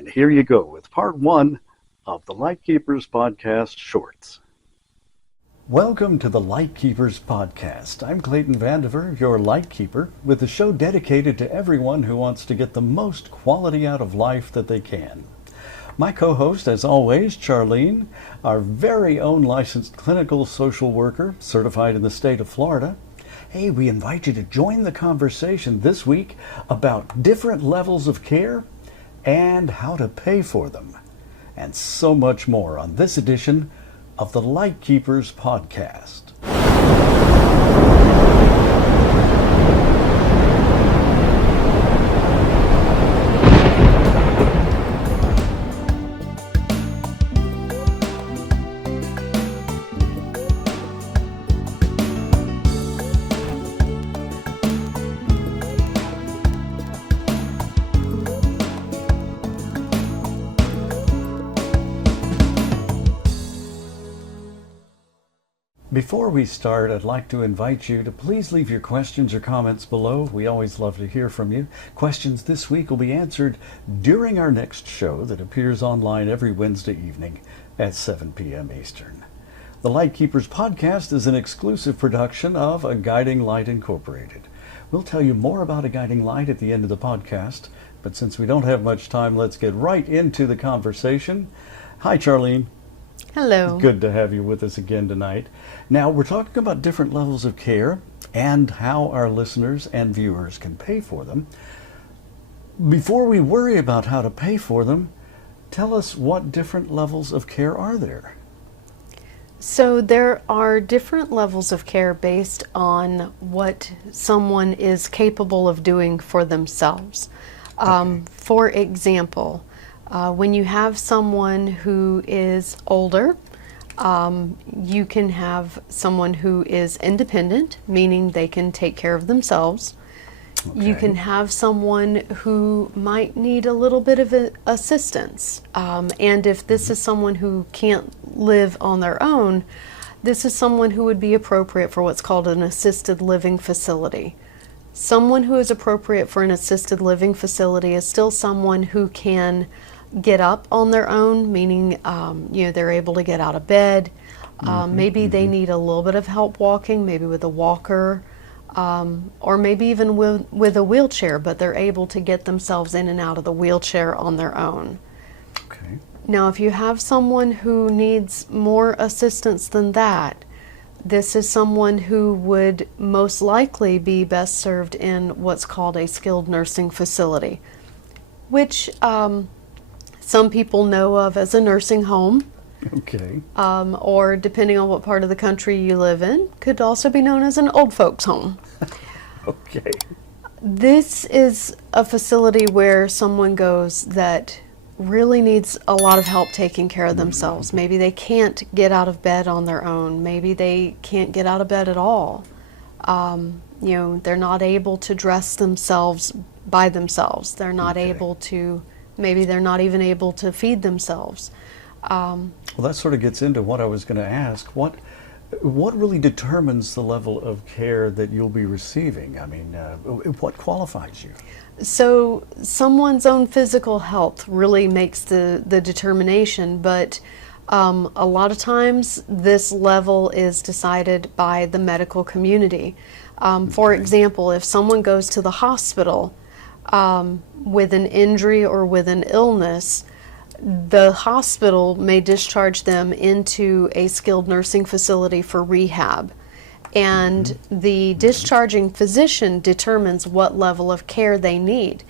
And here you go with part one of the Lightkeepers Podcast Shorts. Welcome to the Lightkeepers Podcast. I'm Clayton Vandiver, your Lightkeeper, with a show dedicated to everyone who wants to get the most quality out of life that they can. My co-host, as always, Charlene, our very own licensed clinical social worker, certified in the state of Florida. Hey, we invite you to join the conversation this week about different levels of care and how to pay for them, and so much more on this edition of the Lightkeepers Podcast. Before we start, I'd like to invite you to please leave your questions or comments below. We always love to hear from you. Questions this week will be answered during our next show that appears online every Wednesday evening at 7 p.m. Eastern. The Lightkeepers Podcast is an exclusive production of A Guiding Light Incorporated. We'll tell you more about A Guiding Light at the end of the podcast, but since we don't have much time, let's get right into the conversation. Hi, Charlene. Hello. Good to have you with us again tonight. Now, we're talking about different levels of care and how our listeners and viewers can pay for them. Before we worry about how to pay for them, tell us what different levels of care are there? So there are different levels of care based on what someone is capable of doing for themselves. For example, when you have someone who is older, you can have someone who is independent, meaning they can take care of themselves. Okay. You can have someone who might need a little bit of assistance. And if this is someone who can't live on their own, this is someone who would be appropriate for what's called an assisted living facility. Someone who is appropriate for an assisted living facility is still someone who can get up on their own, meaning they're able to get out of bed. Maybe they need a little bit of help walking, maybe with a walker, or maybe even with a wheelchair, but they're able to get themselves in and out of the wheelchair on their own. Okay. Now, if you have someone who needs more assistance than that, this is someone who would most likely be best served in what's called a skilled nursing facility, which some people know of as a nursing home. Okay. Or depending on what part of the country you live in, could also be known as an old folks home. Okay. This is a facility where someone goes that really needs a lot of help taking care of themselves. Maybe they can't get out of bed on their own. Maybe they can't get out of bed at all. They're not able to dress themselves by themselves. They're not able to, maybe they're not even able to feed themselves. Well, that sort of gets into what I was going to ask. What really determines the level of care that you'll be receiving? I mean, what qualifies you? So someone's own physical health really makes the determination, but a lot of times this level is decided by the medical community. For example, if someone goes to the hospital with an injury or with an illness, the hospital may discharge them into a skilled nursing facility for rehab. And the discharging physician determines what level of care they need.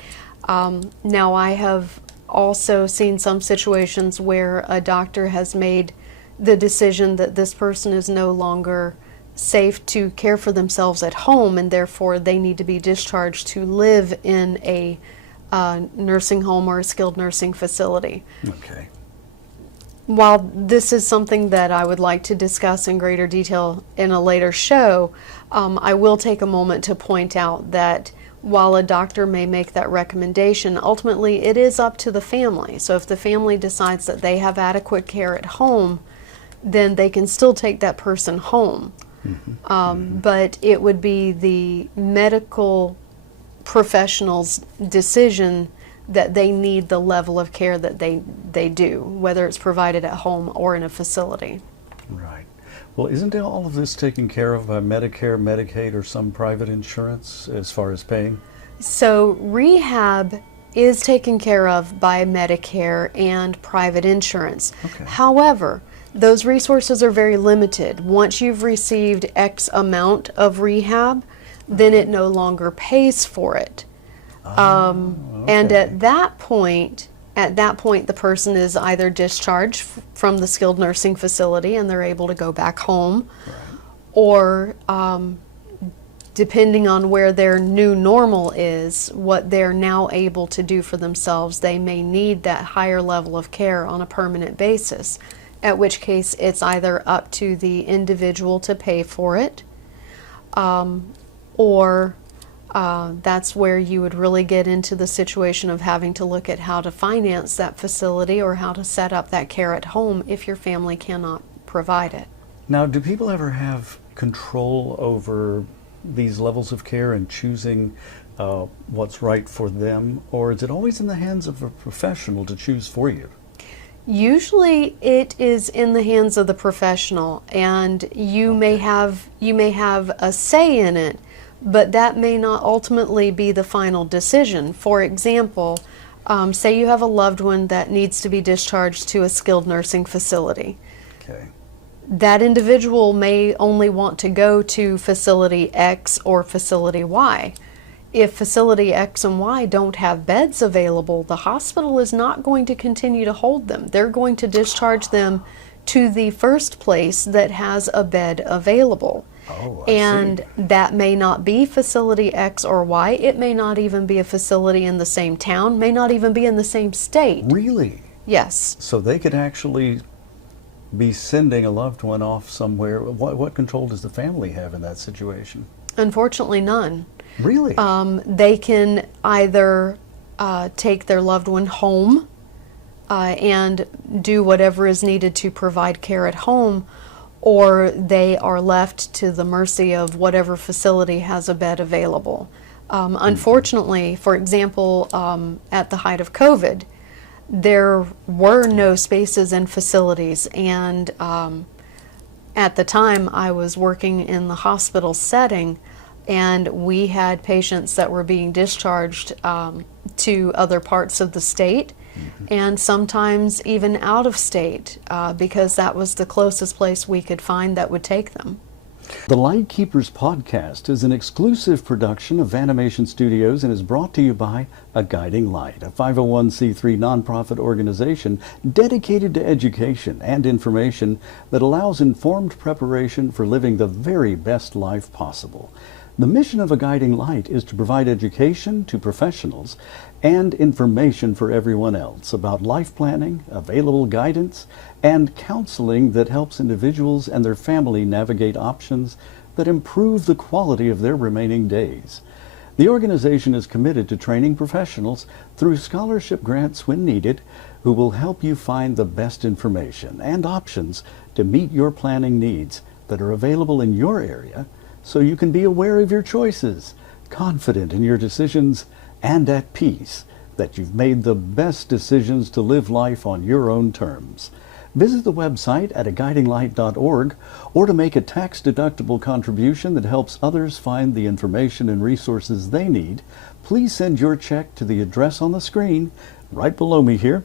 Now, I have also seen some situations where a doctor has made the decision that this person is no longer safe to care for themselves at home, and therefore they need to be discharged to live in a nursing home or a skilled nursing facility. Okay. While this is something that I would like to discuss in greater detail in a later show, I will take a moment to point out that while a doctor may make that recommendation, ultimately it is up to the family. So if the family decides that they have adequate care at home, then they can still take that person home. But it would be the medical professional's decision that they need the level of care that they do, whether it's provided at home or in a facility. Right. Well, isn't all of this taken care of by Medicare, Medicaid, or some private insurance as far as paying? So rehab is taken care of by Medicare and private insurance. Okay. However, those resources are very limited. Once you've received X amount of rehab, then it no longer pays for it. And at that point, the person is either discharged from the skilled nursing facility and they're able to go back home, Right. or depending on where their new normal is, what they're now able to do for themselves, they may need that higher level of care on a permanent basis, at which case it's either up to the individual to pay for it, or that's where you would really get into the situation of having to look at how to finance that facility or how to set up that care at home if your family cannot provide it. Now, do people ever have control over these levels of care and choosing what's right for them, or is it always in the hands of a professional to choose for you? Usually it is in the hands of the professional, and you may have a say in it, but that may not ultimately be the final decision. For example, say you have a loved one that needs to be discharged to a skilled nursing facility. Okay. That individual may only want to go to facility X or facility Y. If facility X and Y don't have beds available, the hospital is not going to continue to hold them. They're going to discharge them to the first place that has a bed available. Oh, I And see. that may not be facility X or Y. It may not even be a facility in the same town, may not even be in the same state. Really? Yes. So they could actually be sending a loved one off somewhere. What control does the family have in that situation? Unfortunately, none. Really? They can either take their loved one home and do whatever is needed to provide care at home, or they are left to the mercy of whatever facility has a bed available. Unfortunately, for example, at the height of COVID, there were no spaces in facilities, and at the time I was working in the hospital setting, and we had patients that were being discharged to other parts of the state, and sometimes even out of state, because that was the closest place we could find that would take them. The Lightkeepers Podcast is an exclusive production of Vanimation Studios and is brought to you by A Guiding Light, a 501c3 nonprofit organization dedicated to education and information that allows informed preparation for living the very best life possible. The mission of A Guiding Light is to provide education to professionals and information for everyone else about life planning, available guidance, and counseling that helps individuals and their family navigate options that improve the quality of their remaining days. The organization is committed to training professionals through scholarship grants when needed, who will help you find the best information and options to meet your planning needs that are available in your area, so you can be aware of your choices, confident in your decisions, and at peace that you've made the best decisions to live life on your own terms. Visit the website at aguidinglight.org, or to make a tax-deductible contribution that helps others find the information and resources they need, please send your check to the address on the screen right below me here.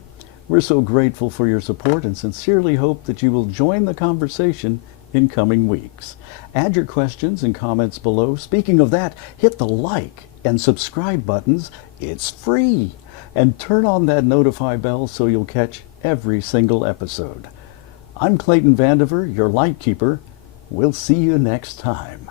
We're so grateful for your support and sincerely hope that you will join the conversation in coming weeks. Add your questions and comments below. Speaking of that, hit the like and subscribe buttons. It's free. And turn on that notify bell so you'll catch every single episode. I'm Clayton Vandiver, your Lightkeeper. We'll see you next time.